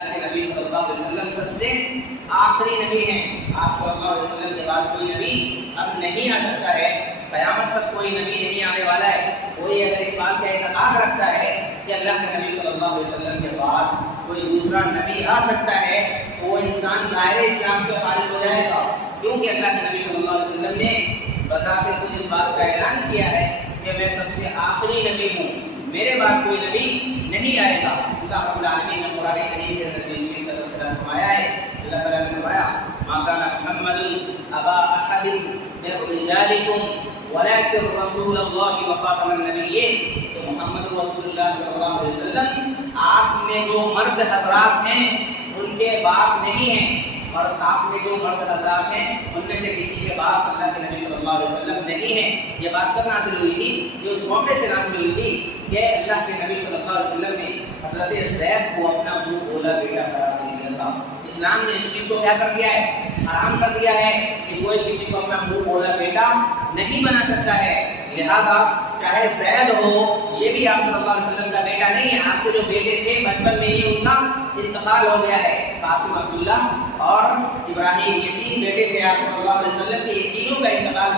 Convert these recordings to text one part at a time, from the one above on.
نبی صلی اللہ علیہ وسلم سب سے آخری نبی ہیں. آپ صلی اللہ علیہ وسلم کے بعد کوئی نبی اب نہیں آ سکتا ہے. قیامت تک کوئی نبی نہیں آنے والا ہے. کوئی اگر اس بات کا اعتقاد رکھتا ہے کہ اللہ کے نبی صلی اللہ علیہ وسلم کے بعد کوئی دوسرا نبی آ سکتا ہے تو وہ انسان دائرۂ اسلام سے خارج ہو جائے گا. کیونکہ اللہ کے نبی صلی اللہ علیہ وسلم نے بذات خود اس بات کا اعلان کیا ہے کہ میں سب سے آخری نبی ہوں, میرے بعد کوئی نبی نہیں آئے گا. اللہ رب العالمین نے قرآن کریم کے اندر اس چیز کا تذکرہ فرمایا ہے. اللہ تعالیٰ نے فرمایا ما کان محمد ابا احد من رجالکم ولکن رسول اللہ وخاتم النبیین. تو محمد رسول اللہ صلی اللہ علیہ وسلم آپ میں جو مرد حضرات ہیں ان کے باپ نہیں ہیں, اور آپ میں جو مرد حضرات ہیں ان میں سے کسی کے باپ اللہ کے نبی صلی اللہ علیہ وسلم نہیں ہیں. یہ بات کب نازل ہوئی تھی؟ یہ اس موقع سے نازل ہوئی تھی کہ اللہ کے نبی صلی اللہ علیہ وسلم نے حضرت زید کو اپنا منہ بولا بیٹا قرار دے دیا تھا. اسلام نے اس چیز کو کیا کر دیا ہے؟ حرام کر دیا ہے کہ کوئی کسی کو اپنا منہ بولا بیٹا نہیں بنا سکتا ہے. لہذا چاہے زید ہو, یہ بھی آپ صلی اللہ علیہ وسلم کا بیٹا نہیں ہے. آپ کے جو بیٹے تھے بچپن میں ہی ان کا انتقال ہو گیا ہے. قاسم, عبداللہ اور ابراہیم, یہ تین بیٹے تھے آپ صلی اللہ علیہ وسلم کے. یہ تینوں کا انتقال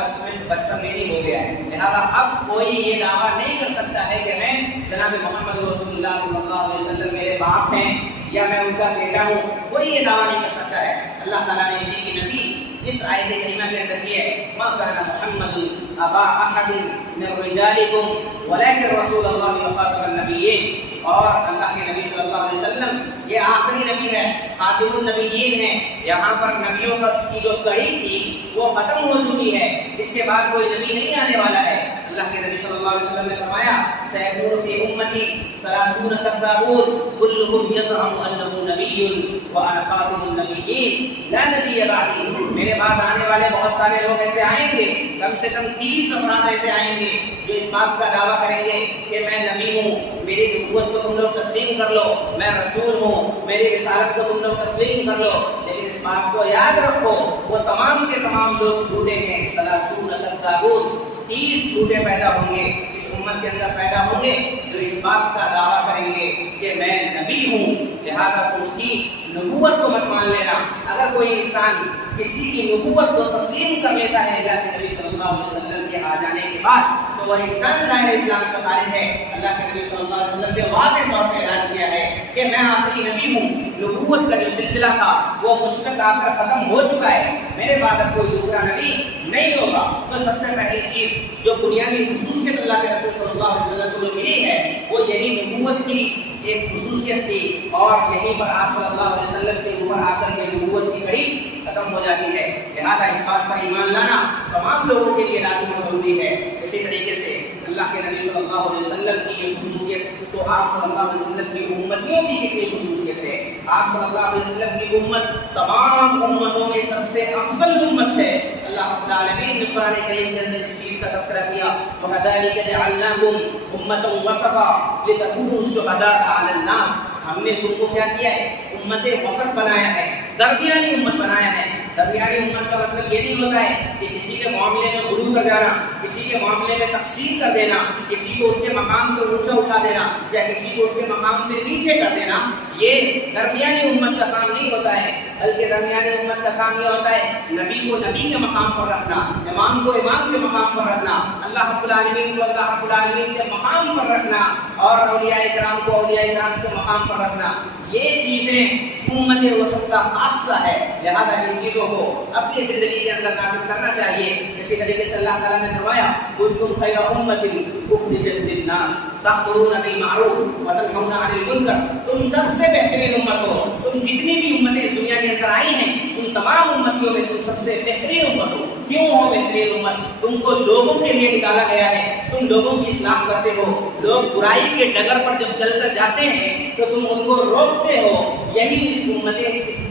بچپن میں ہی ہو گیا ہے. لہذا اب کوئی یہ دعویٰ نہیں کر سکتا ہے کہ میں جناب محمد رسول اللہ صلی اللہ علیہ وسلم میرے باپ ہیں یا میں ان کا بیٹا ہوں. کوئی یہ دعویٰ نہیں کر سکتا ہے. اللہ تعالیٰ نے اسی کی نفی اس آیت کریمہ کے اندر کی ہے. ما کان محمد ابا احد من رجالکم ولکن رسول اللہ وخاتم النبیین. اور اللہ کے نبی صلی اللہ علیہ وسلم یہ آخری نبی ہے, خاتم النبیین ہیں. یہاں پر نبیوں کی جو کڑی تھی وہ ختم ہو چکی ہے. اس کے بعد کوئی نبی نہیں آنے والا ہے. اللہ کے نبی صلی اللہ علیہ وسلم نے فرمایا سیکون فی امتی ثلاثون کذابون کلهم یزعم انه نبی وانا خاتم النبیین لا نبی بعدی. میرے بعد آنے والے بہت سارے لوگ ایسے آئیں گے, کم سے کم 30 افراد ایسے آئیں گے جو اس بات کا دعویٰ کریں گے کہ میں نبی ہوں, میری نبوت کو تم لوگ تسلیم کر لو, میں رسول ہوں, میری رسالت کو تم لوگ تسلیم کر لو. لیکن اس بات کو یاد رکھو وہ تمام کے تمام لوگ جھوٹے ہیں. ثلاثون کذابون, 30 جھوٹے پیدا ہوں گے اس امت کے اندر پیدا ہوں گے جو اس بات کا دعویٰ کریں گے کہ میں نبی ہوں. لہذا تم اس کی نبوت کو مت مان لینا. اگر کوئی انسان کسی کی نبوت کو تسلیم کر لیتا ہے اللہ کے نبی صلی اللہ علیہ وسلم کے آ جانے کے بعد تو وہ انسان دائرۂ اسلام سے خارج ہے. اللہ کے نبی صلی اللہ علیہ وسلم نے واضح طور پہ اعلان کیا ہے کہ میں آخری نبی ہوں. نبوت کا جو سلسلہ تھا وہ مجھ تک آ کر ختم ہو چکا ہے. میرے بعد اب کوئی دوسرا نبی نہیں ہوگا. تو سب سے پہلی چیز جو بنیادی خصوصیت اللہ کے رسول صلی اللہ علیہ وسلم کو جو ملی ہے وہ یہی نبوت کی ایک خصوصیت تھی, اور یہیں پر آپ صلی اللہ علیہ وسلم کے اوپر آ کر یہ نبوت کی کڑی ختم ہو جاتی ہے. لہذا اس بات پر ایمان لانا تمام لوگوں کے لیے لازم و ضروری ہے. اسی طریقے سے اللہ کے نبی صلی اللہ علیہ وسلم کی یہ خصوصیت تو آپ صلی اللہ علیہ وسلم کی امتیوں کی کتنی خصوصیت ہے. آپ صلی اللہ علیہ وسلم کی امت تمام امتوں میں سب سے افضل امت ہے. اللہ رب العالمین نے قرآن کریم کے اندر اس چیز کا تذکرہ کیا وَكَذَلِكَ جَعَلْنَاكُمْ أُمَّةً وَسَطًا لِتَكُونُوا شُهَدَاءَ عَلَى النَّاسِ. ہم نے تم کو کیا کیا ہے؟ امت وسط بنایا ہے, درمیانی امت بنایا ہے. درمیانی امت کا مطلب یہ نہیں ہوتا ہے کہ کسی کے معاملے میں غلو کر جانا, کسی کے معاملے میں تقسیم کر دینا, کسی کو اس کے مقام سے اونچا اٹھا دینا یا کسی کو اس کے مقام سے نیچے کر دینا. یہ درمیانی امت کا کام نہیں ہوتا ہے, بلکہ درمیانی امت کا کام یہ ہوتا ہے نبی کو نبی کے مقام پر رکھنا, امام کو امام کے مقام پر رکھنا, اللہ رب العالمین کو اللہ رب العالمین کے مقام پر رکھنا, اور اولیاء کرام کو اولیاء کرام کے مقام پر رکھنا. یہ چیزیں امت وسط کا خاصہ ہے. لہذا ان چیزوں کو اپنی زندگی کے اندر نافذ کرنا چاہیے. اسی طریقے سے اللہ تعالیٰ نے فرمایا کنتم خیر امۃ اخرجت للناس تأمرون بالمعروف وتنہون عن المنکر. تم سب سے بہترین امت ہو. تم جتنی بھی امتیں اس دنیا کے اندر آئی ہیں ان تمام امتیوں میں تم سب سے بہترین امت ہو. کیوں ہو بہترین امت؟ تم کو لوگوں کے لیے نکالا گیا ہے, تم لوگوں کی اصلاح کرتے ہو. لوگ برائی کے ڈگر پر جب چل کر جاتے ہیں تو تم ان کو روکتے ہو. یہی اس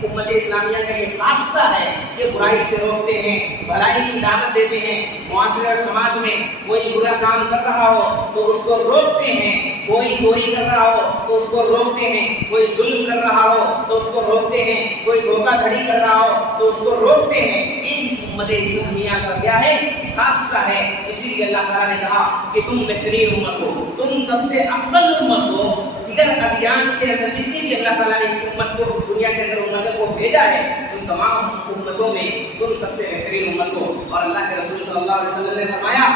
امت اسلامیہ کا یہ خاصہ ہے کہ برائی سے روکتے ہیں, بھلائی کی دعوت دیتے ہیں. معاشرے اور سماج میں کوئی برا کام کر رہا ہو تو اس کو روکتے ہیں, کوئی چوری کر رہا ہو تو اس کو روکتے ہیں, کوئی ظلم کر رہا ہو تو اس کو روکتے ہیں, کوئی دھوکہ دھڑی کر رہا ہو تو اس کو روکتے ہیں. اس امت اسلامیہ کا کیا ہے؟ خاصہ ہے. اسی لیے اللہ تعالیٰ نے کہا کہ تم بہترین امت ہو, تم سب سے افضل امت ہو. دیگر ادیان کے اندر جتنی بھی اللہ تعالیٰ نے اس امت کو دنیا کے اندر امتوں کو بھیجا ہے ان تمام امتوں میں تم سب سے بہترین امت ہو. اور اللہ کے رسول صلی اللہ علیہ وسلم نے فرمایا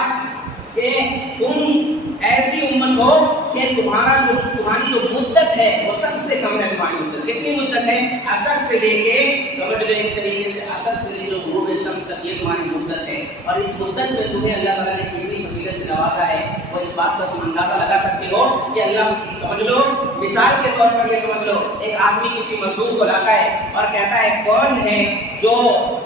کہ تم ایسی امت ہو کہ تمہاری جو مدت ہے وہ سب سے کم ہے. تمہاری مدت کتنی مدت ہے؟ عصر سے لے کے سمجھ لو ایک طریقے سے عصر سے لے کے غروب شمس تک یہ تمہاری مدت ہے. اور اس مدت میں تمہیں اللہ تعالیٰ نے کتنی فضیلت سے نوازا ہے وہ اس بات کا تم اندازہ لگا سکتے ہو کہ اللہ سمجھ لو مثال کے طور پر یہ سمجھ لو ایک آدمی کسی مزدور کو لاتا ہے اور کہتا ہے کون ہے جو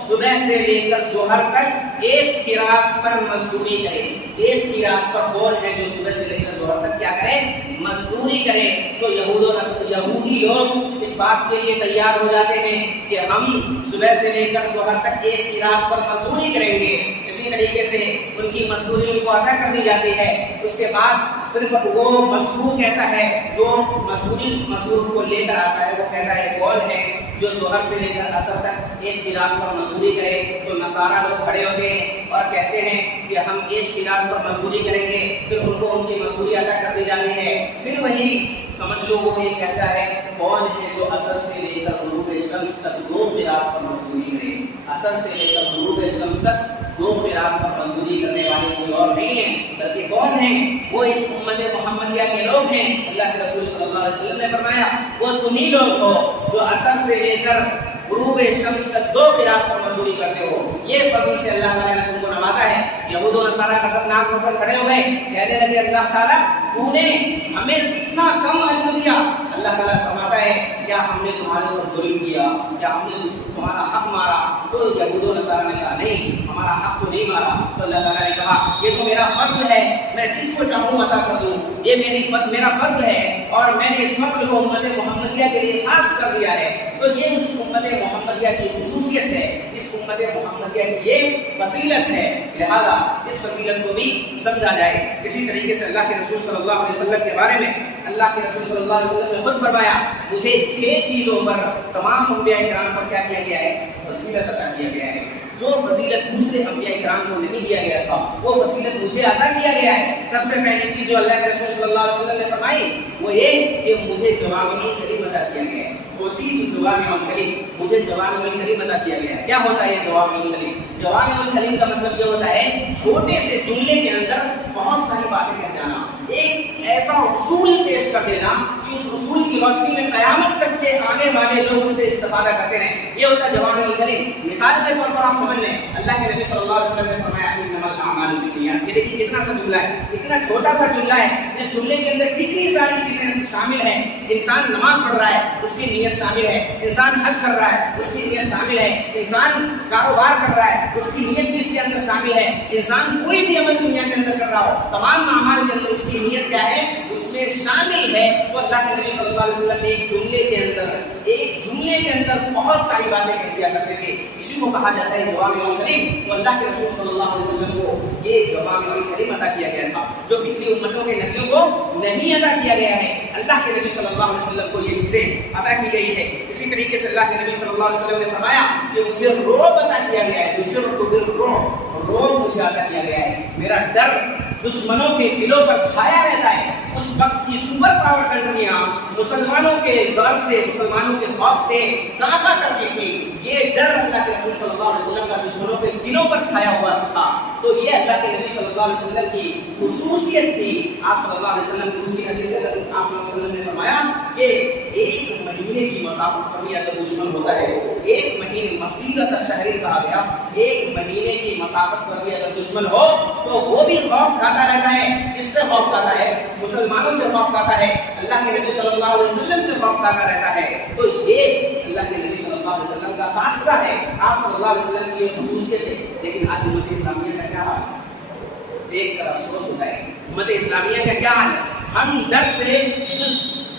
صبح سے لے کر ظہر تک ایک قرات پر مزدوری کرے. ایک قرات پر کون ہے جو صبح سے لے کر ظہر تک کیا کرے؟ مزدوری کرے. تو یہودی لوگ اس بات کے لیے تیار ہو جاتے ہیں کہ ہم صبح سے لے کر ظہر تک ایک قرات پر مزدوری کریں گے. اسی طریقے سے ان کی مزدوری ان کو عطا کر دی جاتی ہے. اس کے بعد صرف وہ مزدور کہتا ہے جو مزدور کو لے کر آتا ہے وہ کہتا ہے کون ہے جو ظہر سے لے کر عصر تک ایک قرات پر مزدوری کرے. تو نصارہ لوگ کھڑے ہوتے ہیں اور کہتے ہیں کہ ہم ایک قرات پر مزدوری کریں گے. پھر ان کو ان کی مزدوری عطا کر دی جاتی ہے. پھر وہی سمجھ لو وہ یہ کہتا ہے کون ہے جو عصر سے لے کر غروب شمس تک 2 قرات پر مزدوری کرے. عصر سے لے کر غروب شمس تک 2 قرات پر مزدوری کرنے والے کوئی اور نہیں ہے بلکہ کون ہے؟ وہ اس امت محمدیہ کے لوگ ہیں. اللہ کے رسول صلی اللہ علیہ وسلم نے فرمایا وہ تمہیں لوگ ہو جو عصر سے لے کر غروب شمس تک 2 قرات پر مزدوری کرتے ہو. یہ فضل سے اللہ تعالیٰ نے تم کو نوازا ہے. یہود و نصارہ خطرناک ہو کر کھڑے ہو گئے کہنے لگے اللہ تعالیٰ تو نے ہمیں اتنا کم اجر دیا. اللہ تعالیٰ فرماتا ہے کیا ہم نے تمہارے اوپر ظلم کیا؟ کیا ہم نے تمہارا حق مارا؟ تو یہود و نصارہ نے کہا نہیں ہمارا حق تو نہیں مارا. تو اللہ تعالیٰ نے کہا یہ تو میرا فضل ہے میں جس کو چاہوں عطا کر دوں. یہ میرا فضل ہے اور میں نے اس فضل کو امت محمدیہ کے لیے خاص کر دیا ہے. تو یہ اس امت محمدیہ کی خصوصیت ہے. اس امت محمدیہ کی یہ فضیلت ہے. لہذا اس فضیلت کو بھی سمجھا جائے. اسی طریقے سے اللہ کے رسول صلی اللہ علیہ وسلم کے بارے میں اللہ کے رسول صلی اللہ علیہ وسلم نے خود فرمایا مجھے 6 چیزوں پر تمام انبیاء کرام پر کیا کیا گیا ہے؟ فضیلت عطا کیا گیا ہے. جو فضیلت دوسرے انبیاء کرام کو نہیں دیا گیا تھا وہ فضیلت مجھے عطا کیا گیا ہے. سب سے پہلی چیز جو اللہ کے رسول صلی اللہ علیہ وسلم نے فرمائی وہ یہ کہ مجھے جوامع الکلم عطا کیا گیا ہے. ہوتی تو جوامع الکلم مجھے جوامع الکلم عطا کیا گیا ہے. کیا ہوتا ہے جوامع الکلم؟ جوامع الکلم کا مطلب یہ ہوتا ہے چھوٹے سے جملے کے اندر بہت ساری باتیں کہہ جانا. ایک ایسا اصول پیش کر دینا کہ اس اصول کی روشنی میں قیامت تک کے آنے والے لوگ اس سے استفادہ کرتے رہیں. یہ ہوتا ہے جوامع الکلم. مثال کے طور پر آپ سمجھ لیں اللہ کے نبی صلی اللہ علیہ وسلم نے فرمایا انما الاعمال بالنیات. یہ دیکھیے کتنا سا جملہ ہے, اتنا چھوٹا سا جملہ ہے. اس جملے کے اندر کتنی ساری چیزیں شامل ہیں. انسان نماز پڑھ رہا ہے اس کی نیت شامل ہے. انسان حج کر رہا ہے اس کی نیت شامل ہے. انسان کاروبار کر رہا ہے اس کی نیت بھی اس کے اندر شامل ہے. انسان کوئی بھی عمل دنیا کے اندر کر رہا ہو تمام اعمال کے اندر اس کی نیت کیا ہے؟ اس میں شامل ہے. تو اللہ کے نبی صلی اللہ علیہ وسلم نے ایک جملے کے اندر بہت ساری باتیں کہہ دیا کرتے تھے. اسی کو کہا جاتا ہے جوامع الکلم. تو اللہ کے رسول صلی اللہ علیہ وسلم کو یہ جوامع الکلم عطا کیا گیا تھا جو پچھلی امتوں کے نبیوں کو نہیں عطا کیا گیا ہے. اللہ کے نبی صلی اللہ علیہ وسلم کو یہ چیزیں عطا کی گئی ہے. اسی طریقے سے اللہ کے نبی صلی اللہ علیہ وسلم نے فرمایا کہ مجھے رعب عطا کیا گیا ہے. رعب مجھے عطا کیا گیا ہے. میرا ڈر دشمنوں کے دلوں پر چھایا رہتا ہے. اس وقت کی سپر پاور کنٹریاں مسلمانوں کے ڈر سے مسلمانوں کے خوف سے کانپا کرتی تھی. یہ ڈر اللہ کے رسول صلی اللہ علیہ وسلم کا دشمنوں کے دلوں پر چھایا ہوا تھا. تو یہ اللہ کے نبی صلی اللہ علیہ وسلم کی خصوصیت تھی. آپ صلی اللہ علیہ وسلم کی دوسری حدیث میں آپ صلی اللہ علیہ وسلم نے فرمایا کہ ایک مہینے کی مسافت پر بھی اگر دشمن ہوتا ہے, ایک مہینے مسیرت الشہر کہا گیا, ایک مہینے کی مسافت پر بھی اگر دشمن ہو تو وہ بھی خوف کھاتا رہتا ہے. اس سے خوف کھاتا ہے, مسلمانوں سے خوف کھاتا ہے, اللہ کے نبی صلی اللہ علیہ وسلم سے خوف کھاتا رہتا ہے. تو یہ اللہ کے نبی صلی اللہ علیہ وسلم کا خاصہ ہے. آپ صلی اللہ علیہ وسلم کی یہ خصوصیت ہے. لیکن آج امت اسلامیہ کا کیا حال ہے؟ ایک طرف افسوس ہوتا ہے. امت اسلامیہ کا کیا حال ہے؟ ہم ڈر سے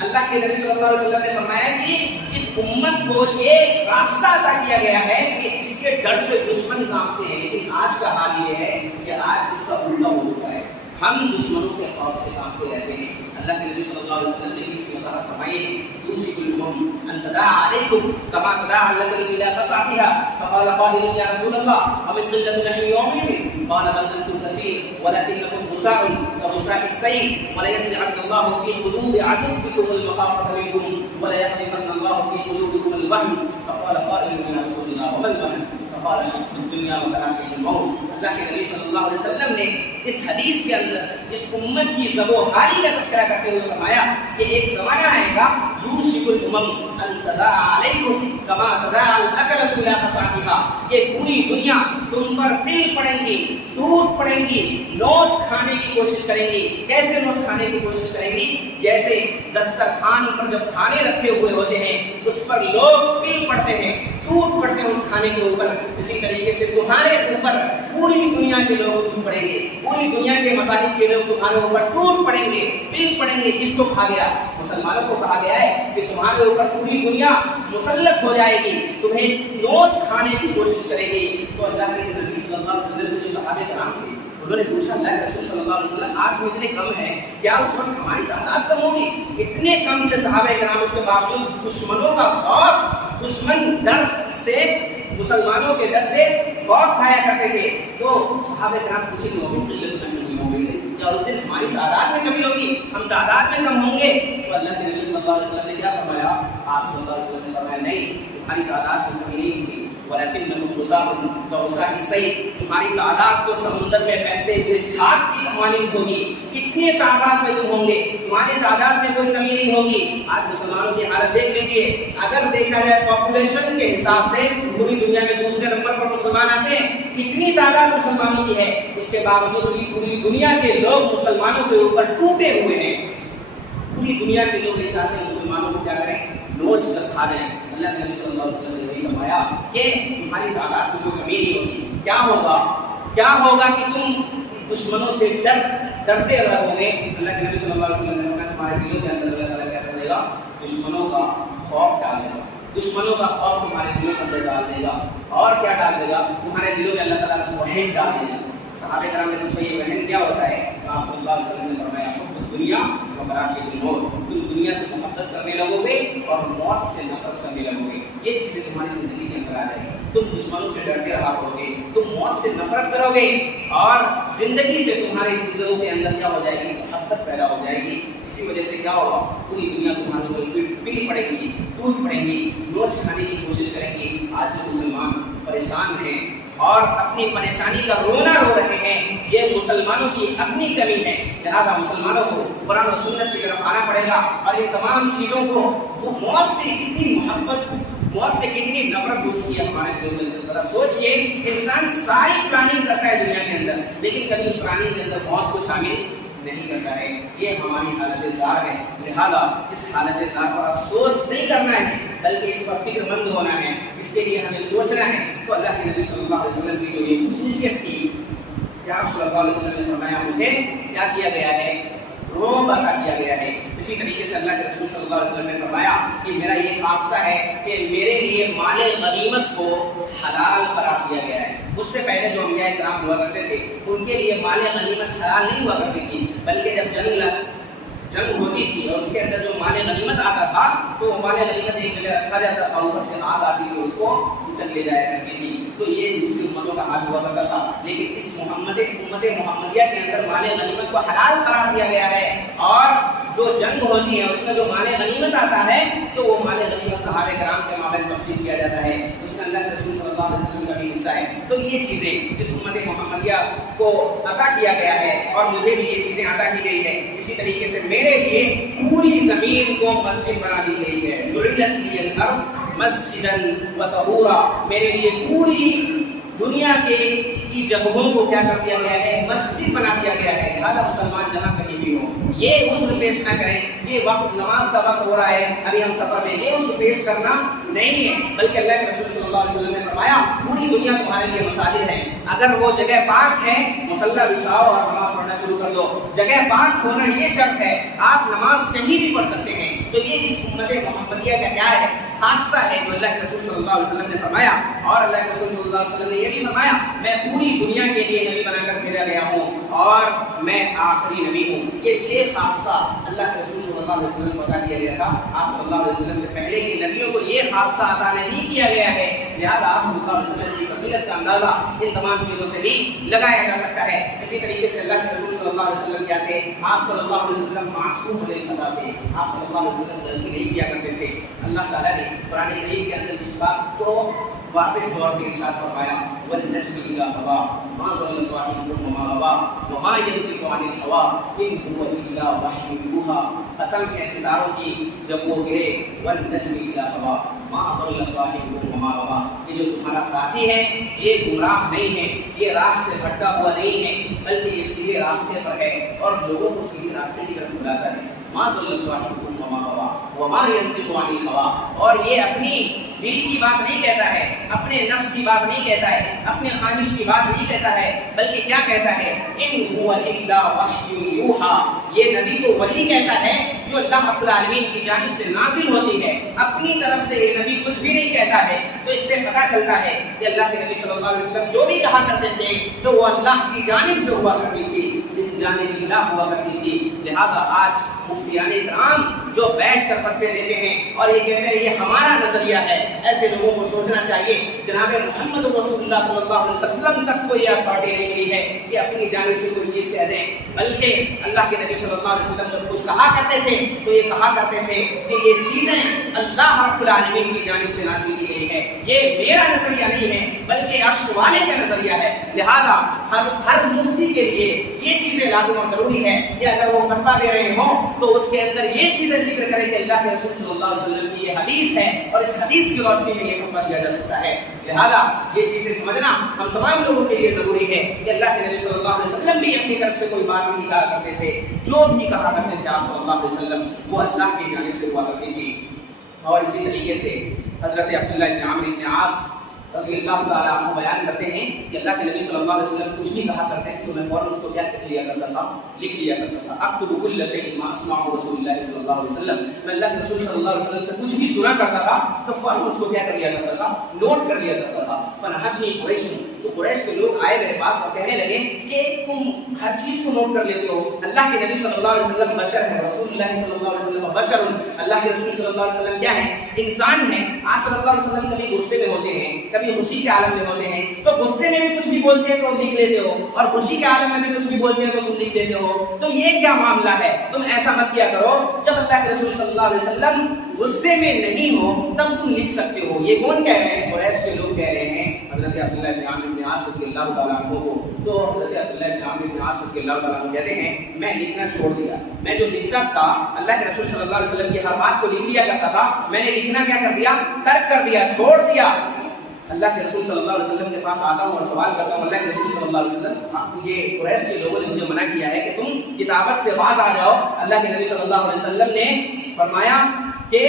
اللہ کے نبی صلی اللہ علیہ وسلم نے فرمایا کہ اس امت کو یہ راستہ عطا کیا گیا ہے کہ اس کے ڈر سے دشمن کانپتے ہیں. لیکن آج کا حال یہ ہے کہ آج اس کا الٹا ہو چکا ہے. ہم دشمنوں کے خوف سے کانپتے رہتے ہیں. اللہ کے نبی صلی اللہ علیہ وسلم نے اس کی وضاحت فرمائی ہے یوشک القوم ان تداعى عليكم كما تداعى النمل الى قصعتها فقال قائل يا رسول الله ومن قلة نحن يومئذ قال بل انتم كثير ولكنكم غصاء كغصاء السيل ولينزعن الله في قلوب عدوكم المخافة منكم وليقذفن الله في قلوبكم الوهن فقال قائل من رسول الله وما الوهن فقال حب الدنيا وكراهية الموت. اللہ کے نبی صلی اللہ علیہ وسلم نے اس حدیث کے اندر اس امت کی زب و حالی کا تذکرہ کرتے ہوئے فرمایا کہ ایک زمانہ آئے گا یوشک الامم ان تداعى علیکم کما تداعى الاکلۃ الی قصعتها، یہ پوری دنیا تم پر پل پڑیں گی، ٹوٹ پڑیں گی، نوچ کھانے کی کوشش کریں گی. کیسے نوچ کھانے کی کوشش کریں گی؟ جیسے دسترخوان پر جب کھانے رکھے ہوئے ہوتے ہیں اس پر لوگ پل پڑتے ہیں، ٹوٹ پڑتے ہیں اس کھانے کے اوپر، اسی طریقے سے تمہارے اوپر پوری دنیا کے لوگ ٹوٹ پڑیں گے، پوری دنیا کے مذاہب کے لوگ تمہارے اوپر ٹوٹ پڑیں گے، پل پڑیں گے. کس کو کہا گیا؟ مسلمانوں کو کہا گیا ہے کہ تمہارے اوپر پوری دنیا مسلط ہو جائے گی، تمہیں نوچ کھانے کی کوشش کرے گی. تو اللہ کے نبی صلی اللہ علیہ وسلم کے جو صحابہ کرام تھے انہوں نے پوچھا اللہ کے رسول صلی اللہ علیہ وسلم آج میں اتنے کم ہیں، کیا اس وقت ہماری تعداد کم ہوگی؟ اتنے کم تھے صحابہ کرام، اس کے باوجود دشمنوں کا خوف، دشمن ڈر سے، مسلمانوں کے ڈر سے خوف کھایا کرتے تھے. تو صحابہ کرام پوچھے کہ وہ قلت نہیں ہوگی، کیا اس دن ہماری تعداد میں کمی ہوگی، ہم تعداد میں کم ہوں گے؟ تو اللہ کے نبی صلی اللہ علیہ وسلم نے کیا فرمایا؟ آپ صلی اللہ علیہ وسلم نے فرمایا نہیں، تمہاری تعداد میں کمی نہیں ہوگی، وَلَكِنَّكُمْ غُصَاءٌ كَغُصَاءِ السَّيْلِ، تمہاری تعداد تو سمندر میں بہتے ہوئے جھاگ کی مانند ہوگی. اتنی تعداد میں تم ہوں گے، تمہاری تعداد میں کوئی کمی نہیں ہوگی. آج مسلمانوں کی حالت دیکھ لیجئے، اگر دیکھا جائے پاپولیشن کے حساب سے پوری دنیا میں دوسرے نمبر پر مسلمان آتے ہیں، اتنی تعداد مسلمانوں کی ہے، اس کے باوجود بھی پوری دنیا کے لوگ مسلمانوں کے اوپر ٹوٹے ہوئے ہیں. پوری دنیا کے لوگ یہ چاہتے ہیں مسلمانوں کو کیا کریں؟ نوچ کر کھا دیں. اللہ کے نبی صلی اللہ علیہ وسلم نے یہی فرمایا کہ تمہاری تعداد میں کوئی کمی نہیں ہوگی. کیا ہوگا کہ تم دشمنوں سے ڈرتے رہو گے. اللہ کے نبی صلی اللہ علیہ وسلم نے فرمایا تمہارے دلوں کے اندر اللہ تعالیٰ کیا کر دے گا؟ دشمنوں کا خوف ڈال دے گا. دشمنوں کا خوف تمہارے دلوں کے اندر ڈال دے گا. اور کیا ڈال دے گا؟ تمہارے دلوں میں اللہ تعالیٰ وہن ڈال دے گا. صحابہ کرام نے پوچھا یہ وہن کیا ہوتا ہے؟ آپ صلی اللہ علیہ وسلم نے فرمایا حب الدنیا وکراہیۃ الموت، تم دنیا سے محبت کرنے لگو گے اور موت سے نفرت کرنے لگو گے. یہ چیزیں تمہاری زندگی کے اندر آ جائیں گی. تم دشمنوں سے ڈرتے رہا کرو گے، تم موت سے نفرت کرو گے، اور زندگی سے تمہارے دلوں کے اندر کیا ہو جائے گی؟ محبت پیدا ہو جائے گی. اسی وجہ سے کیا ہوگا؟ پوری دنیا تمہارے اوپر پل پڑے گی، ٹوٹ پڑیں گی، نوچ کھانے کی کوشش کریں گی. آج جو مسلمان پریشان ہیں اور اپنی پریشانی کا رونا رو رہے ہیں، یہ مسلمانوں کی اپنی کمی ہے. لہٰذا مسلمانوں کو قرآن و سنت کی طرف آنا پڑے گا اور یہ تمام چیزوں کو، تو موت سے کتنی محبت، موت سے کتنی نفرت ہو چکی ہے ہمارے دل کے اندر. ذرا سوچئے، انسان ساری پلاننگ کرتا ہے دنیا کے اندر، لیکن کبھی اس پلاننگ کے اندر موت کو شامل نہیں کرتا ہے. یہ ہماری حالت زار ہے. لہذا اس حالت زار پر افسوس نہیں کرنا ہے، بلکہ اس پر فکر مند ہونا ہے. اس کے لیے ہمیں سوچنا ہے. تو اللہ کے نبی صلی اللہ علیہ وسلم کی جو یہ خصوصیت تھی کہ آپ صلی اللہ علیہ وسلم نے فرمایا مجھے کیا کیا گیا ہے؟ رعب عطا کیا گیا ہے. اسی طریقے سے اللہ کے رسول صلی اللہ علیہ وسلم نے فرمایا کہ میرا یہ خاصہ ہے کہ میرے لیے مال غنیمت کو حلال قرار دیا گیا ہے. اس سے پہلے جو انبیاء کرام ہوا کرتے تھے ان کے لیے مال غنیمت حلال نہیں ہوا کرتی تھی، بلکہ جب جنگ ہوتی تھی اور اس کے اندر جو مال غنیمت آتا تھا تو وہ مال غنیمت ایک جگہ رکھا جاتا تھا، اوپر سے آگ آتی تھی اس کو اچک لے جایا کرتی تھی. تو یہ دوسری امتوں کا حال ہوا کرتا تھا. لیکن اس امت محمدیہ کے اندر مال غنیمت کو حلال قرار دیا گیا ہے، اور جو جنگ ہوتی ہے اس میں جو مال غنیمت آتا ہے تو وہ مال غنیمت صحابہ کرام کے مابین تقسیم کیا جاتا ہے. اس میں اللہ کے رسول صلی اللہ علیہ وسلم کا بھی حصہ ہے. تو یہ چیزیں اس امت محمدیہ کو عطا کیا گیا ہے اور مجھے بھی یہ چیزیں عطا کی گئی ہے. اسی طریقے سے میرے لیے پوری زمین کو مسجد بنا دی گئی ہے. جعلت لی الارض مسجدا وطہورا، میرے لیے پوری دنیا کی جگہوں کو کیا کر دیا گیا ہے؟ مسجد بنا دیا گیا ہے. لہٰذا مسلمان جہاں کہیں بھی ہو یہ عذر پیش نہ کریں یہ وقت نماز کا وقت ہو رہا ہے، ابھی ہم سفر میں، یہ عذر پیش کرنا نہیں ہے، بلکہ اللہ کے رسول صلی اللہ علیہ وسلم نے فرمایا پوری دنیا تمہارے لیے مساجد ہے. اگر وہ جگہ پاک ہے مصلی بچھاؤ اور نماز پڑھنا شروع کر دو. جگہ پاک ہونا یہ شرط ہے، آپ نماز کہیں بھی پڑھ سکتے ہیں. تو یہ اس امت محمدیہ کا کیا ہے؟ خاصہ ہے جو اللہ کے رسول صلی اللہ علیہ وسلم نے فرمایا. اور اللہ کے رسول صلی اللہ علیہ وسلم نے یہ بھی فرمایا میں پوری دنیا کے لیے نبی بنا کر بھیجا گیا ہوں اور میں آخری نبی ہوں. یہ 6 خاصہ اللہ کے رسول صلی اللہ علیہ وسلم کو عطا کیا گیا تھا. آپ صلی اللہ علیہ وسلم سے پہلے کے نبیوں کو یہ خاصہ عطا نہیں کیا گیا ہے، لہٰذا آپ صلی اللہ علیہ وسلم کی فضیلت کا اندازہ ان تمام چیزوں سے بھی لگایا جا سکتا ہے۔ اسی طریقے سے اللہ کے رسول صلی اللہ علیہ وسلم کیا تھے؟ آپ صلی اللہ علیہ وسلم معصوم الخطا تھے، آپ صلی اللہ علیہ وسلم غلطی نہیں کیا کرتے تھے۔ اللہ تعالیٰ نے قرآن کریم کے اندر اس بات کو واضح طور پہ ارشاد فرمایا وَالنَّجْمِ إِذَا هَوَىٰ مَا ضَلَّ صَاحِبُكُمْ وَمَا غَوَىٰ وَمَا يَنطِقُ عَنِ الْهَوَىٰ إِنْ هُوَ إِلَّا وَحْيٌ يُوحَىٰ۔ قسم ہے ستاروں کی جب وہ گرے، وَالنَّجْمِ إِذَا هَوَىٰ مَا ضَلَّ صَاحِبُكُمْ وَمَا غَوَىٰ، یہ جو تمہارا ساتھی ہے یہ گمراہ نہیں ہے، یہ راہ سے بھٹکا ہوا نہیں ہے، بلکہ یہ سیدھے راستے پر ہے اور لوگوں کو سیدھے راستے کی طرف بلاتا ہے۔ مَا ضَلَّ صَاحِبُكُمْ وَمَا غَوَىٰ وَمَا يَنطِقُ عَنِ الْهَوَىٰ، اور یہ اپنی دل کی بات نہیں کہتا ہے، اپنے نفس کی بات نہیں کہتا ہے، اپنے خواہش کی بات نہیں کہتا ہے، بلکہ کیا کہتا ہے؟ ان هو الا وحی یوحا، یہ نبی کو وحی کہتا ہے جو اللہ رب العالمین کی جانب سے نازل ہوتی ہے، اپنی طرف سے یہ نبی کچھ بھی نہیں کہتا ہے۔ تو اس سے پتہ چلتا ہے کہ اللہ کے نبی صلی اللہ علیہ وسلم جو بھی کہا کرتے تھے تو وہ اللہ کی جانب سے ہوا کرتی تھی، من جانب اللہ ہوا کرتی تھی۔ لہذا آج مفتیان کرام جو بیٹھ کر فتوے دیتے ہیں اور یہ کہتے ہیں یہ ہمارا نظریہ ہے، ایسے لوگوں کو سوچنا چاہیے جناب محمد رسول اللہ صلی اللہ علیہ وسلم تک کو یہ اتھارٹی نہیں ملی ہے کہ اپنی جانب سے کوئی چیز کہہ دیں، بلکہ اللہ کے نبی صلی اللہ علیہ وسلم جب کچھ کہا کرتے تھے تو یہ کہا کرتے تھے کہ یہ چیزیں اللہ رب العالمین کی جانب سے نازل کی گئی ہے، یہ میرا نظریہ نہیں ہے بلکہ عرش والے کا نظریہ ہے۔ لہذا ہر مفتی کے لیے یہ چیزیں لازم اور ضروری ہے کہ اگر وہ فتویٰ دے رہے ہوں تو اس کے اندر یہ چیزیں ذکر کریں کہ اللہ کے رسول صلی اللہ علیہ وسلم کی یہ حدیث ہے اور اس حدیث کی روشنی میں یہ فتویٰ دیا جا سکتا ہے۔ لہذا یہ چیزیں سمجھنا ہم تمام لوگوں کے لیے ضروری ہے کہ اللہ کے نبی صلی اللہ علیہ وسلم بھی اپنی طرف سے کوئی بات نہیں کہا کرتے تھے، جو بھی کہا کرتے تھے آپ صلی اللہ علیہ وسلم وہ اللہ کی جانب سے ہوا کرتی تھی۔ اور اسی طریقے سے حضرت عبداللہ بن عمرو بن عاص رضی اللہ تعالیٰ عنہ بیان کرتے ہیں کہ اللہ کے نبی صلی اللہ علیہ وسلم کچھ بھی کہا کرتے ہیں تو میں فوراً اس کو کیا کر لیا کرتا تھا؟ لکھ لیا کرتا تھا۔ اکتب کل شیء ما اسمعہ رسول اللہ صلی اللہ علیہ وسلم، میں اللہ کے رسول صلی اللہ علیہ وسلم سے کچھ بھی سنا کرتا تھا تو فوراً اس کو کیا کر لیا کرتا تھا؟ نوٹ کر لیا کرتا تھا۔ فنہتنی قریش، تو قریش کے لوگ آئے میرے پاس اور کہنے لگے کہ تم ہر چیز کو نوٹ کر لیتے ہو، اللہ کے نبی صلی اللہ علیہ وسلم بشر ہے، رسول اللہ صلی اللہ علیہ وسلم بشر، اللہ کے رسول صلی اللہ علیہ وسلم کیا ہے؟ انسان ہے۔ آپ صلی اللہ علیہ وسلم کبھی غصے میں ہوتے ہیں، کبھی خوشی کے عالم میں ہوتے ہیں، تو غصے میں بھی کچھ بھی بولتے ہیں تو لکھ لیتے ہو اور خوشی کے عالم میں بھی کچھ بھی بولتے ہیں تو تم لکھ لیتے ہو، تو یہ کیا معاملہ ہے؟ تم ایسا مت کیا کرو، جب اللہ کے رسول صلی اللہ علیہ وسلم غصے میں نہیں ہو تب تم لکھ سکتے ہو۔ یہ کون کہہ رہے ہیں؟ قریش کے لوگ کہہ رہے ہیں حضرت عبداللہ بن عمرو بن عاص رضی اللہ تعالیٰ عنہ کو۔ تو حضرت عبداللہ بن عمرو بن عاص رضی اللہ تعالیٰ عنہ کہتے ہیں میں لکھنا چھوڑ دیا، میں جو لکھتا تھا اللہ کے رسول صلی اللہ علیہ وسلم کی ہر بات کو لکھ لیا کرتا تھا، میں نے لکھنا کیا کر دیا؟ ترک کر دیا، چھوڑ دیا۔ اللہ کے رسول صلی اللہ علیہ وسلم کے پاس آتا ہوں اور سوال کرتا ہوں اللہ کے رسول صلی اللہ علیہ وسلم یہ قریش کے لوگوں نے مجھے منع کیا ہے کہ تم کتابت سے باز آ جاؤ۔ اللہ کے نبی صلی اللہ علیہ وسلم نے فرمایا کہ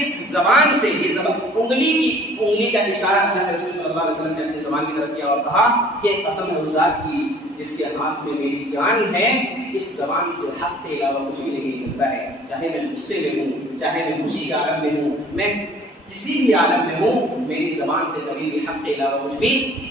اس زبان سے، یہ زبان انگلی کا اشارہ اللہ کے رسول صلی اللہ علیہ وسلم نے اپنی زبان کی طرف کیا اور کہا کہ قسم ہے اس ذات کی جس کے ہاتھ میں میری جان ہے، اس زبان سے حق کے علاوہ کچھ بھی نہیں نکلتا ہے، چاہے میں غصے میں ہوں، چاہے میں خوشی کے عالم میں ہوں، میں کسی بھی عالم میں ہوں، میری زبان سے کبھی بھی حق کے علاوہ کچھ بھی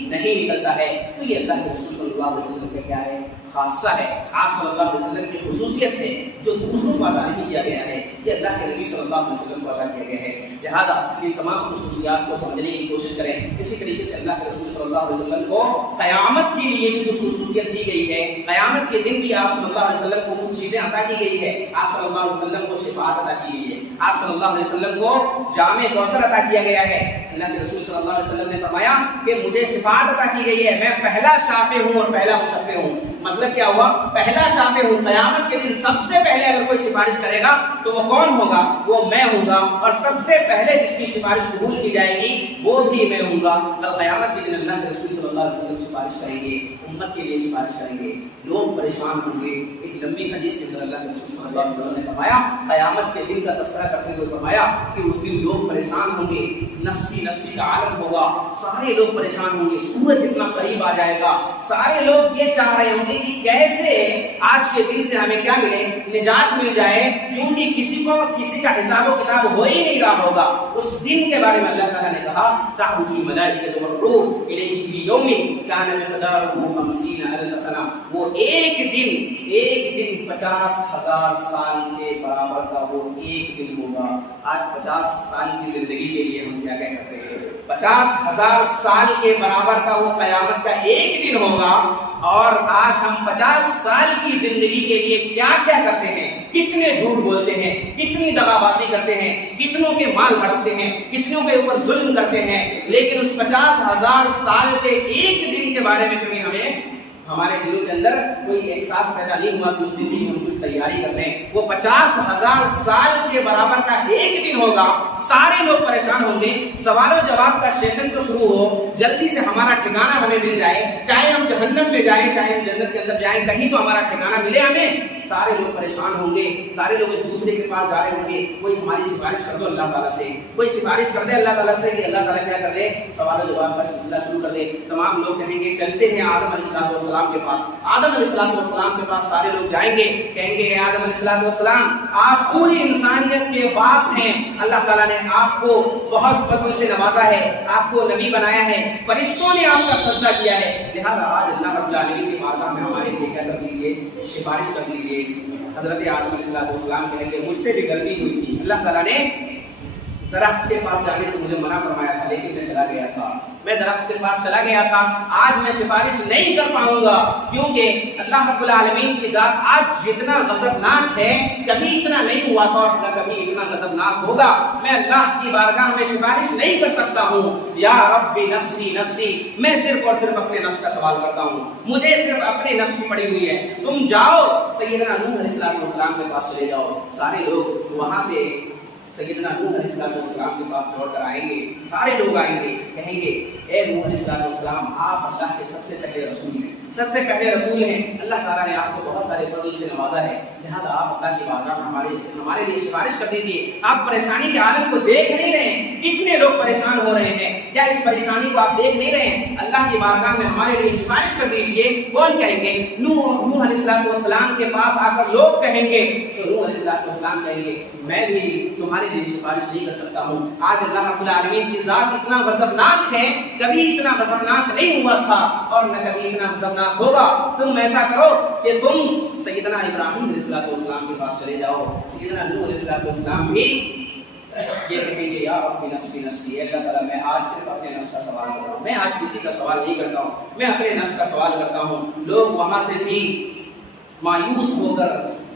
نہیں نکلتا ہے۔ تو یہ اللہ کے رسول صلی اللہ علیہ وسلم کا کیا ہے؟ خاصہ ہے، آپ صلی اللہ علیہ وسلم کی خصوصیت ہے جو دوسروں کو عطا نہیں کیا گیا ہے، یہ اللہ کے نبی صلی اللہ علیہ وسلم کو عطا کیا گیا ہے۔ لہذا ان تمام خصوصیات کو سمجھنے کی کوشش کریں۔ اسی طریقے سے اللہ کے رسول صلی اللہ علیہ وسلم کو قیامت کے لیے بھی کچھ خصوصیت دی گئی ہے، قیامت کے دن بھی آپ صلی اللہ علیہ وسلم کو کچھ چیزیں عطا کی گئی ہے۔ آپ صلی اللہ علیہ وسلم کو شفاعت عطا کی گئی ہے، آپ صلی اللہ علیہ وسلم کو جامع کوثر عطا کیا گیا ہے۔ اللہ کے رسول صلی اللہ علیہ وسلم نے فرمایا کہ مجھے شفاعت عطا کی گئی ہے، میں پہلا شافع ہوں اور پہلا مشفع ہوں۔ مطلب کیا ہوا؟ پہلا شافع ہوں، قیامت کے دن سب سے پہلے اگر کوئی سفارش کرے گا تو وہ کون ہوگا؟ وہ میں ہوں گا، اور سب سے پہلے جس کی سفارش قبول کی جائے گی وہ بھی میں ہوں گا۔ کل قیامت کے دن اللہ کے رسول صلی اللہ علیہ وسلم سفارش کریں گے، امت کے لیے سفارش کریں گے، لوگ پریشان ہوں گے۔ ایک لمبی حدیث کے اندر اللہ کے رسول صلی اللہ علیہ وسلم نے فرمایا، قیامت کے دن کا تذکرہ کرتے ہوئے فرمایا کہ اس دن لوگ پریشان ہوں گے، نفسی کا عالم ہوگا، سارے لوگ پریشان ہوں گے، سورج اتنا قریب آ جائے گا، سارے لوگ یہ چاہ رہے ہوں گے کہ کیسے آج کے دن سے ہمیں کیا ملے؟ نجات مل جائے، کیونکہ کسی کا حساب و کتاب ہو ہی نہیں رہا ہوگا۔ اس دن کے بارے میں اللہ تعالیٰ نے کہا تعرج الملائکۃ والروح الیہ فی یوم کان مقدارہ 50,000 سنہ، وہ ایک دن 50,000 سال کے برابر کا وہ ایک دن ہوگا۔ آج 50 سال کی زندگی کے لیے ہم کیا کہتے ہیں؟ 50,000 سال کے برابر کا وہ قیامت کا ایک دن ہوگا، اور آج ہم 50 سال کی زندگی کے لیے کیا کیا کرتے ہیں، کتنے جھوٹ بولتے ہیں، کتنی دغا بازی کرتے ہیں، کتنوں کے مال ہڑپتے ہیں، کتنوں کے اوپر ظلم کرتے ہیں، لیکن اس 50,000 سال کے ایک دن کے بارے میں کبھی ہمیں ہمارے دلوں کے اندر کوئی احساس پیدا نہیں ہوا کہ اس دن کی ہم کچھ تیاری کر لیں۔ وہ 50,000 سال کے برابر کا ایک دن ہوگا، سارے لوگ پریشان ہوں گے، سوال و جواب کا سیشن تو شروع ہو، جلدی سے ہمارا ٹھکانہ ہمیں مل جائے، چاہے ہم جہنم میں جائیں چاہے ہم جنت کے اندر جائیں، کہیں تو ہمارا ٹھکانہ ملے ہمیں۔ سارے لوگ پریشان ہوں گے، سارے لوگ ایک دوسرے کے پاس جا رہے ہوں گے، کوئی ہماری سفارش کر دو اللہ تعالیٰ سے، کوئی سفارش کر دے اللہ تعالیٰ سے کہ اللہ تعالیٰ کیا کر دے، سوال و جواب کا سلسلہ شروع کر دے۔ تمام لوگ کہیں گے چلتے ہیں آدم علیہ السلام کے پاس۔ آدم علیہ السلام کے پاس سارے لوگ جائیں گے، کہیں گے اے آدم علیہ السلام، آپ پوری انسانیت کے باپ ہیں، اللہ تعالیٰ نے آپ کو بہت فضل سے نوازا ہے، آپ کو نبی بنایا ہے، فرشتوں نے آپ کا سجدہ کیا ہے، لہذا آج اللہ رب العالمین کی بارگاہ میں ہمارے لیے کیا کر دیجیے، سفارش کر دیجیے۔ حضرت آدم علیہ السلام کہیں گے مجھ سے بھی غلطی ہوئی تھی، اللہ تعالیٰ نے درخت کے پاس جانے سے مجھے منع فرمایا تھا، لیکن میں چلا گیا تھا، میں درخت کے پاس چلا گیا تھا، آج میں سفارش نہیں کر پاؤں گا، کیونکہ اللہ رب العالمین کی ذات آج جتنا غضبناک ہے کبھی اتنا نہیں ہوا تھا اور نہ کبھی اتنا غضبناک ہوگا، میں اللہ کی بارگاہ میں سفارش نہیں کر سکتا ہوں۔ یا ربی نفسی نفسی، میں صرف اور صرف اپنے نفس کا سوال کرتا ہوں، مجھے صرف اپنے نفس کی پڑی ہوئی ہے، تم جاؤ سیدنا نوح علیہ السلام کے پاس چلے جاؤ۔ سارے لوگ وہاں سے سیدنا نوح علیہ السلام کے پاس دوڑ کر آئیں گے، سارے لوگ آئیں گے، کہیں گے اے نوح علیہ السلام، آپ اللہ کے سب سے پہلے رسول ہیں، سب سے پہلے رسول ہیں، اللہ تعالیٰ نے آپ کو بہت سارے فضل سے نوازا ہے، لہذا آپ اللہ کی بارگاہ میں ہمارے لیے سفارش کر دیجیے۔ آپ پریشانی کے عالم کو دیکھ نہیں رہے ہیں، کتنے لوگ پریشان ہو رہے ہیں، کیا اس پریشانی کو آپ دیکھ نہیں رہے ہیں؟ اللہ کی بارگاہ میں ہمارے لیے سفارش کر دیجیے۔ کون کہیں گے؟ نوح علیہ السلام کے پاس آ کر لوگ کہیں گے، تو نوح علیہ السلام کہیں گے میں بھی تمہارے لیے سفارش نہیں کر سکتا ہوں، آج اللہ رب العالمین کی ذات اتنا غضبناک ہے، کبھی اتنا غضبناک نہیں ہوا تھا اور نہ کبھی اتنا غضبناک ہوگا، تم ایسا کرو کہ تم سیدنا ابراہیم علیہ السلام کے پاس چلے جاؤ۔ سیدنا نوح علیہ السلام بھی یہ کہیں گے یا رب نفسی نفسی، اللہ تعالیٰ میں آج صرف اپنے نفس کا سوال کرتا ہوں، میں آج کسی کا سوال نہیں کرتا ہوں، میں اپنے نفس کا سوال کرتا ہوں۔ لوگ وہاں سے بھی مایوس ہو کر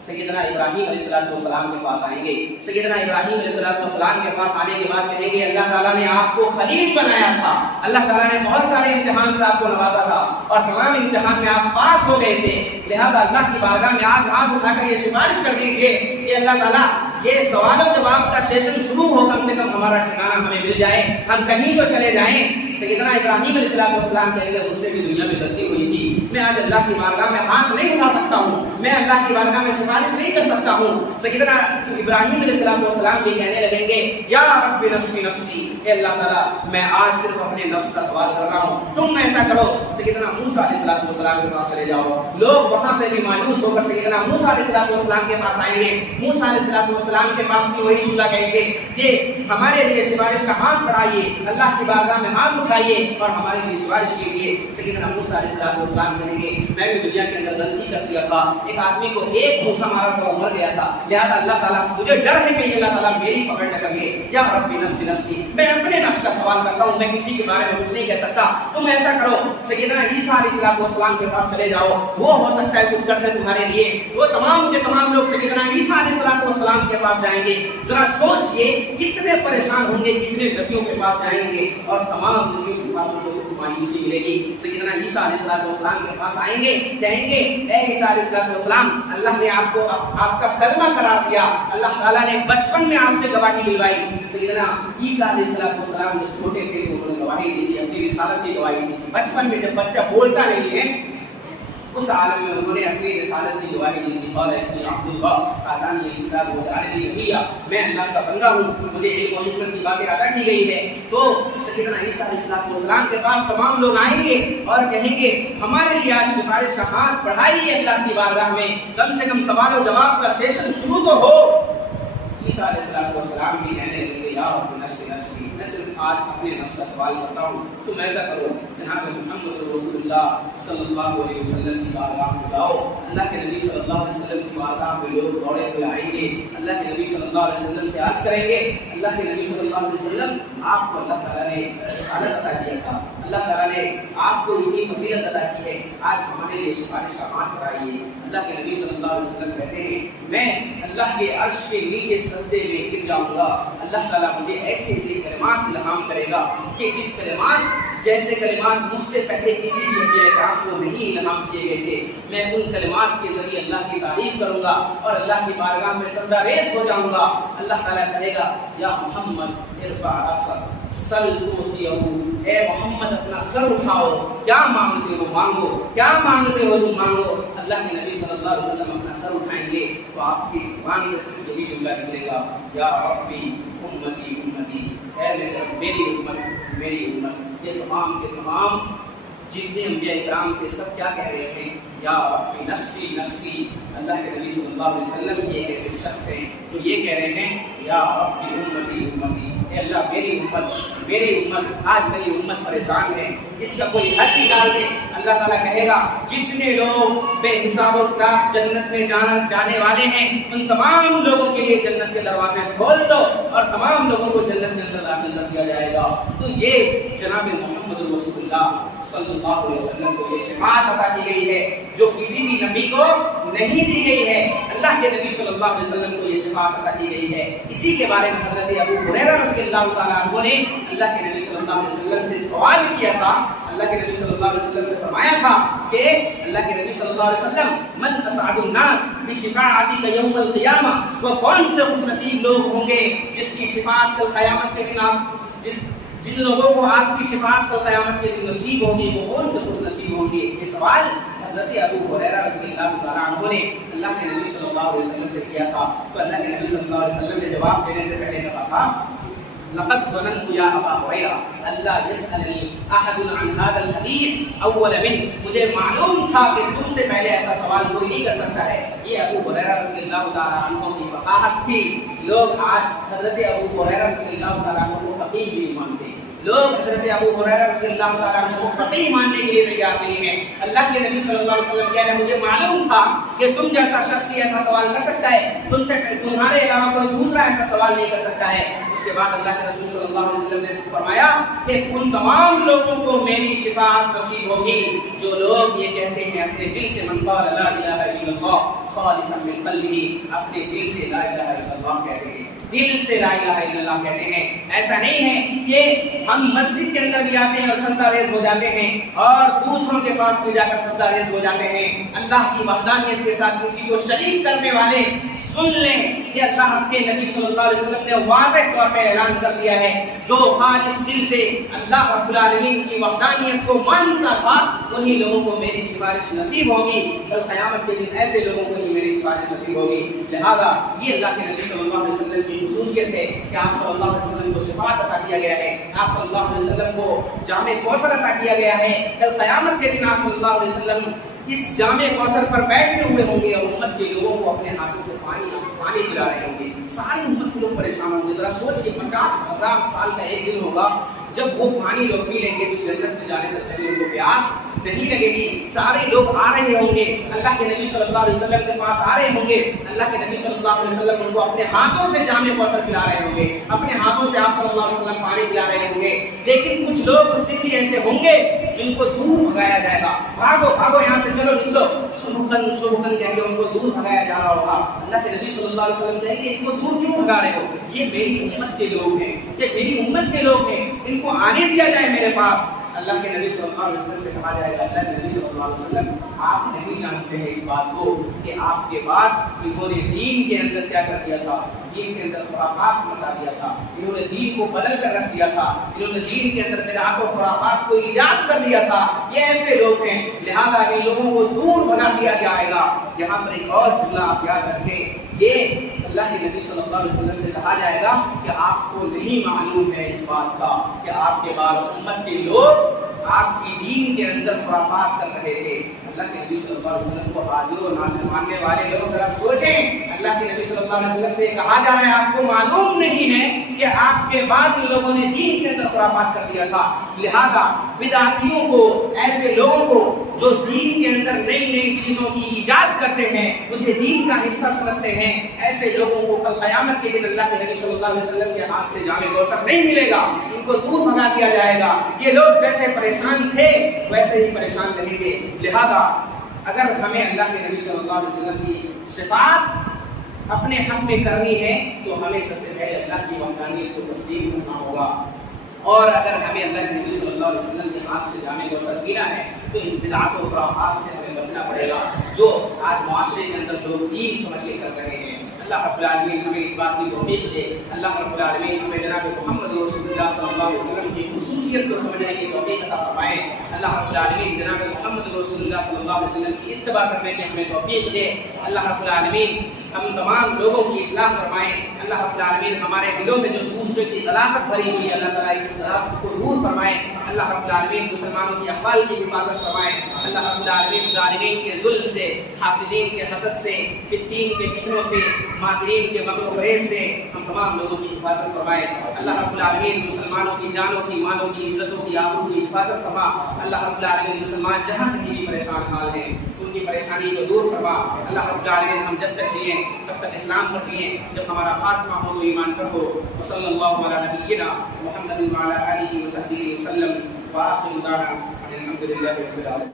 سیدنا ابراہیم علیہ السلام کے پاس آئیں گے، سیدنا ابراہیم علیہ السلام کے پاس آنے کے بعد کہیں گے اللہ تعالیٰ نے آپ کو خلیل بنایا تھا، اللہ تعالیٰ نے بہت سارے امتحان سے آپ کو نوازا تھا اور تمام امتحان میں آپ پاس ہو گئے تھے، لہذا اللہ کی بارگاہ میں آج ہاتھ اٹھا کر یہ سفارش کر دیجیے کہ اللہ تعالیٰ یہ سوال و جواب کا سیشن شروع ہو، کم سے کم ہمارا ٹھکانہ ہمیں مل جائے، ہم کہیں تو چلے جائیں۔ سیدنا ابراہیم علیہ السلام کہیں گے مجھ سے بھی دنیا میں غلطی ہوئی تھی، میں آج اللہ کی بارگاہ میں ہاتھ نہیں اٹھا سکتا ہوں، میں اللہ کی بارگاہ میں سفارش نہیں کر سکتا ہوں۔ سیدنا ابراہیم علیہ السلام بھی کہنے لگیں گے یا رب نفسی نفسی، اے اللہ تعالیٰ میں آج صرف اپنے نفس کا سوال کر رہا ہوں، تم ایسا کرو سیدنا موسیٰ علیہ السلام کے پاس چلے جاؤ۔ لوگ وہاں سے بھی مایوس ہو کر سیدنا موسیٰ علیہ السلام کے پاس آئیں گے، موسیٰ علیہ السلام کے پاس بھی وہی جملہ کہیں گے کہ ہمارے لیے سفارش کا ہاتھ بڑھائیے، اللہ کی بارگاہ میں ہاتھ اٹھائیے اور ہمارے لیے سفارش کیجیے۔ سیدنا موسیٰ علیہ السلام کہیں گے میں بھی دنیا کے اندر غلطی کر دیا تھا، ایک آدمی کو ایک موسیٰ مارا تو مر گیا تھا، لہذا اللہ تعالیٰ مجھے ڈر ہے کہ یہ اللہ تعالیٰ میری پکڑ نہ کر لے، یا رب نفسی نفسی، میں اپنے نفس کا سوال کرتا ہوں، میں کسی کے بارے میں کچھ نہیں کہہ سکتا، تم ایسا کرو سیدنا عیسیٰ علیہ السلام کے پاس چلے جاؤ، وہ ہو سکتا ہے کچھ کر دے تمہارے لیے۔ وہ تمام کے تمام لوگ سیدنا عیسیٰ علیہ السلام کے پاس جائیں گے، ذرا سوچئے کتنے پریشان ہوں گے، کتنے نبیوں کے پاس جائیں گے اور تمام نبیوں کے پاس ان کو مایوسی ملے گی۔ سیدنا عیسیٰ علیہ السلام کے پاس آئیں گے، کہیں گے اے عیسیٰ علیہ السلام، اللہ نے آپ کو آپ کا کلمہ قرار دیا، اللہ تعالیٰ نے بچپن میں آپ سے گواہی دلوائی۔ سیدنا عیسیٰ علیہ السلام جب چھوٹے تھے تو انہوں نے گواہی دی تھی، اپنی رسالت کی گواہی دی تھی، بچپن میں جب بچہ بولتا نہیں ہے اس عالم میں انہوں نے اپنی رسالت کی گواہی دی تھی، قال انی عبد اللہ آتانی الکتاب وجعلنی نبیا، میں اللہ کا بندہ ہوں، مجھے علم و حکمت کی باتیں عطا کی گئی ہے۔ تو سیدنا عیسیٰ علیہ السلام کے پاس تمام لوگ آئیں گے اور کہیں گے ہمارے لیے آج سفارش کا ہاتھ بڑھائیے اللہ کی بارگاہ میں، کم سے کم سوال و جواب کا سیشن شروع تو ہو۔ عیسیٰ علیہ السلام بھی کہنے لگے یا رب نفسی نفسی، میں صرف آج اپنے نفس کا سوال کرتا ہوں، تم ایسا کرو، جناب محمد رسول اللہ صلی اللہ علیہ وسلم کی بارگاہ میں جاؤ، اللہ کے نبی صلی اللہ علیہ وسلم کی بارگاہ میں لوگ دوڑے ہوئے آئیں گے، اللہ کے نبی صلی اللہ علیہ وسلم سے عرض کریں گے، اللہ کے نبی صلی اللہ علیہ وسلم آپ کو اللہ تعالیٰ نے رسالت عطا کیا تھا، اللہ تعالیٰ نے آپ کو اتنی فضیلت عطا کی ہے، آج ہمارے لیے سفارش فرمان کرائیے۔ اللہ کے نبی صلی اللہ علیہ وسلم کہتے ہیں میں اللہ کے عرش کے نیچے سجدے میں گر جاؤں گا، اللہ تعالیٰ مجھے ایسے ایسے کلمات الہام کرے گا کہ جس کلمات جیسے کلمات مجھ سے پہلے کسی بھی اکرام کو نہیں الہام کیے گئے تھے، میں ان کلمات کے ذریعے اللہ کی تعریف کروں گا اور اللہ کی بارگاہ میں سجدہ ریز ہو جاؤں گا۔ اللہ تعالیٰ کہے گا یا محمد ارفع رأسک سل تعطیہ، اے محمد اپنا سر اٹھاؤ، کیا مانگتے ہو مانگو، کیا مانگتے ہو تم مانگو۔ اللہ کے نبی صلی اللہ علیہ وسلم اپنا سر اٹھائیں گے تو آپ کی زبان سے صرف یہی جملہ نکلے گا یا ربی امتی امتی، اے میری امت میری امت۔ یہ تمام کے تمام جتنے انبیاء اکرام کے سب کیا کہہ رہے ہیں یا ربی نفسی نفسی۔ اللہ کے نبی صلی اللہ علیہ وسلم یہ ایسے شخص ہیں جو یہ کہہ رہے ہیں یا ربی امتی امتی، اے اللہ میری امت آج میری امت پریشان ہے، اس کا کوئی حل نکال دے۔ اللہ تعالیٰ کہے گا جتنے لوگ بے حساب و کتاب جنت میں جانے والے ہیں ان تمام لوگوں کے لیے جنت کے دروازے کھول دو اور تمام لوگوں کو جنت کے اندر داخل کر دیا جائے گا۔ تو یہ جناب محمد رسول اللہ صلی اللہ علیہ وسلم کو یہ شفاعت عطا کی گئی ہے جو کسی بھی نبی کو نہیں دی گئی ہے، اللہ کے نبی صلی اللہ علیہ وسلم کو یہ شفاعت عطا کی گئی ہے۔ اسی کے بارے میں حضرت ابو ہریرہ رضی اللہ تعالیٰ عنہ نے اللہ کے نبی صلی اللہ علیہ وسلم سے سوال کیا تھا، اللہ کے نبی صلی اللہ علیہ وسلم سے فرمایا تھا کہ اللہ کے نبی صلی اللہ علیہ وسلم من اسعد الناس بشفاعتک یوم القیامہ، وہ کون سے خوش نصیب لوگ ہوں گے جس کی شفاعت کل قیامت کے دن آپ جن لوگوں کو آپ کی شفاعت کل قیامت کے دن نصیب ہوگی وہ کون سے خوش نصیب ہوں گے۔ یہ سوال حضرت ابو ہریرہ رضی اللہ تعالیٰ عنہ نے اللہ کے نبی صلی اللہ علیہ وسلم سے کیا تھا، تو اللہ کے نبی صلی اللہ علیہ وسلم نے جواب دینے سے پہلے کہا تھا لقد ظننت یا ابا ہریرہ اللہ یسألنی احد عن هذا الحدیث اول منه، مجھے معلوم تھا کہ تم سے پہلے ایسا سوال کوئی نہیں کر سکتا ہے۔ یہ ابو ہریرہ رضی اللہ تعالیٰ عنہ کی وقاحت تھی۔ لوگ آج حضرت ابو ہریرہ رضی اللہ تعالیٰ عنہ کو فقیہ بھی نہیں مانتے، لوگ حضرت ابو ہریرہ رضی اللہ تعالیٰ عنہ کو فقیہ ماننے کے لیے تیار نہیں ہیں۔ اللہ کے نبی صلی اللہ علیہ وسلم کہہ رہے ہیں مجھے معلوم تھا کہ تم جیسا شخص ہی ایسا سوال کر سکتا ہے، تمہارے علاوہ کوئی دوسرا ایسا سوال نہیں کر سکتا ہے۔ اس کے بعد اللہ کے رسول صلی اللہ علیہ وسلم نے فرمایا کہ ان تمام لوگوں کو میری شفاعت نصیب ہوگی جو لوگ یہ کہتے ہیں اپنے دل سے من قال لا الہ الا اللہ خالصا من قلبہ، اپنے دل سے لا الہ الا اللہ کہتے ہیں، دل سے لا الہ الا اللہ کہتے ہیں۔ ایسا نہیں ہے کہ ہم مسجد کے اندر بھی آتے ہیں اور سجدہ ریز ہو جاتے ہیں اور دوسروں کے پاس بھی جا کر سجدہ ریز ہو جاتے ہیں۔ اللہ کی وحدانیت کے ساتھ کسی کو شریک کرنے والے سن لیں کہ اللہ کے نبی صلی اللہ علیہ وسلم نے واضح طور پہ اعلان کر دیا ہے جو خالص دل سے اللہ رب العالمین کی وحدانیت کو مانتا تھا انہی لوگوں کو میری سفارش نصیب ہوگی، کل قیامت کے دن ایسے لوگوں کو ہی میری سفارش نصیب ہوگی۔ لہذا یہ اللہ کے نبی صلی اللہ علیہ وسلم کی خصوصیت ہے کہ آپ صلی اللہ علیہ وسلم کو شفاعت عطا کیا گیا ہے، آپ صلی اللہ علیہ وسلم کو جامع کوثر عطا کیا گیا ہے۔ کل قیامت کے دن آپ صلی اللہ علیہ وسلم اس جامع کوثر پر بیٹھے ہوئے ہوں گے اور امت کے لوگوں کو اپنے ہاتھوں سے پانی پلا رہے ہوں گے، ساری امت کے لوگ پریشان ہوں گے۔ ذرا سوچئے 50,000 سال کا ایک دن ہوگا جب وہ پانی لوگ پی لیں گے تو جنت میں جانے تک کبھی ان کو پیاس نہیں لگے گی۔ سارے لوگ آ رہے ہوں گے، اللہ کے نبی صلی اللہ علیہ وسلم کے پاس آ رہے ہوں گے، اللہ کے نبی صلی اللہ علیہ وسلم ان کو اپنے ہاتھوں سے جامع کوثر پلا رہے ہوں گے، اپنے ہاتھوں سے آپ صلی اللہ علیہ وسلم پانی پلا رہے ہوں گے۔ لیکن کچھ لوگ اس دن بھی ایسے ہوں گے جن کو دور بھگایا جائے گا، بھاگو بھاگو یہاں سے، چلو نکلو، سبقن سبقن کہہ کے ان کو دور بھگایا جا رہا ہوگا۔ اللہ کے نبی صلی اللہ علیہ وسلم کہیں گے ان کو دور کیوں بھگا رہے ہو، یہ میری امت کے لوگ ہیں، یہ میری امت کے لوگ ہیں، ان کو آنے دیا جائے میرے پاس۔ اللہ کے نبی صلی اللہ علیہ وسلم سے کہا جائے گا اللہ کے نبی صلی اللہ علیہ وسلم آپ نہیں جانتے ہیں اس بات کو کہ آپ کے بعد انہوں نے دین کے اندر کیا کر دیا تھا، دین کے اندر خرافات مچا دیا تھا، انہوں نے دین کو بدل کر رکھ دیا تھا، انہوں نے دین کے اندر بدعات و خرافات کو ایجاد کر دیا تھا۔ یہ ایسے لوگ ہیں، لہذا ان لوگوں کو دور بنا دیا جائے گا۔ یہاں پر ایک اور جملہ آپ یاد رکھیں، یہ اللہ کے نبی صلی اللہ علیہ وسلم سے کہا جائے گا کہ آپ کو نہیں معلوم ہے اس بات کا کہ آپ کے بعد امت کے لوگ آپ کی دین کے اندر خرافات کر رہے تھے۔ اللہ کے نبی صلی اللہ علیہ وسلم کو حاضر و ناظر ماننے والے لوگ ذرا سوچیں، اللہ کے نبی صلی اللہ علیہ وسلم سے کہا جا رہا ہے آپ کو معلوم نہیں ہے کہ آپ کے بعد ان لوگوں نے دین کے اندر خرافات کر دیا تھا۔ لہذا بدعتیوں کو، ایسے لوگوں کو جو دین کے اندر نئی نئی چیزوں کی ایجاد کرتے ہیں، اسے دین کا حصہ سمجھتے ہیں، ایسے لوگوں کو کل قیامت کے دن اللہ کے نبی صلی اللہ علیہ وسلم کے ہاتھ سے جام کوثر نہیں ملے گا، ان کو دور بھگا دیا جائے گا۔ یہ لوگ جیسے پریشان تھے ویسے ہی پریشان رہیں گے۔ لہذا اگر ہمیں اللہ کے نبی صلی اللہ علیہ وسلم کی صفات اپنے حق میں کرنی ہے تو ہمیں سب سے پہلے اللہ کی وحدانیت کو تسلیم کرنا ہوگا، اور اگر ہمیں اللہ کے نبی صلی اللہ علیہ وسلم کے ہاتھ سے جام کوثر پینا ہے تو ان بدعات و خرافات سے ہمیں بچنا پڑے گا جو آج معاشرے کے اندر لوگ دین سمجھ کے کر رہے ہیں۔ اللہ رب العالمین ہمیں اس بات کی توفیق دے۔ اللہ رب العالمین ہمیں جناب محمد رسول اللہ صلی اللہ علیہ وسلم کی خصوصیت کو سمجھنے کی توفیق عطا فرمائے۔ اللہ رب العالمین جناب محمد رسول اللہ صلی اللہ علیہ وسلم کی اتباع کرنے کی ہمیں توفیق دے۔ اللہ رب العالمین ہم تمام لوگوں کی اصلاح فرمائیں۔ اللہ رب العالمین ہمارے دلوں میں جو دوسرے کی غلاظت بھری ہوئی ہے اللہ تعالیٰ اس غلاظت کو دور فرمائیں۔ اللہ رب العالمین مسلمانوں کی احوال کی حفاظت فرمائیں۔ اللہ رب العالمین ظالمین کے ظلم سے، حاسدین کے حسد سے، فتین کے فتنوں سے، ماکرین کے مکر و فریب سے ہم تمام لوگوں کی حفاظت فرمائے۔ اللہ رب العالمین مسلمانوں کی جانوں کی، مالوں کی، عزتوں کی، آبرو کی حفاظت فرما۔ اللہ رب العالمین مسلمان جہاں کہیں بھی پریشان حال ہیں ان کی پریشانی کو دور فرما۔ اللہ رب العالمین ہم جب تک جئیں تب تک اسلام پر جئیں، جب ہمارا خاتمہ ہو تو ایمان پر ہو۔ وصلی اللہ علی نبینا محمد وعلی آلہ وصحبہ وسلم، وآخر دعوانا الحمد للہ رب العالمین۔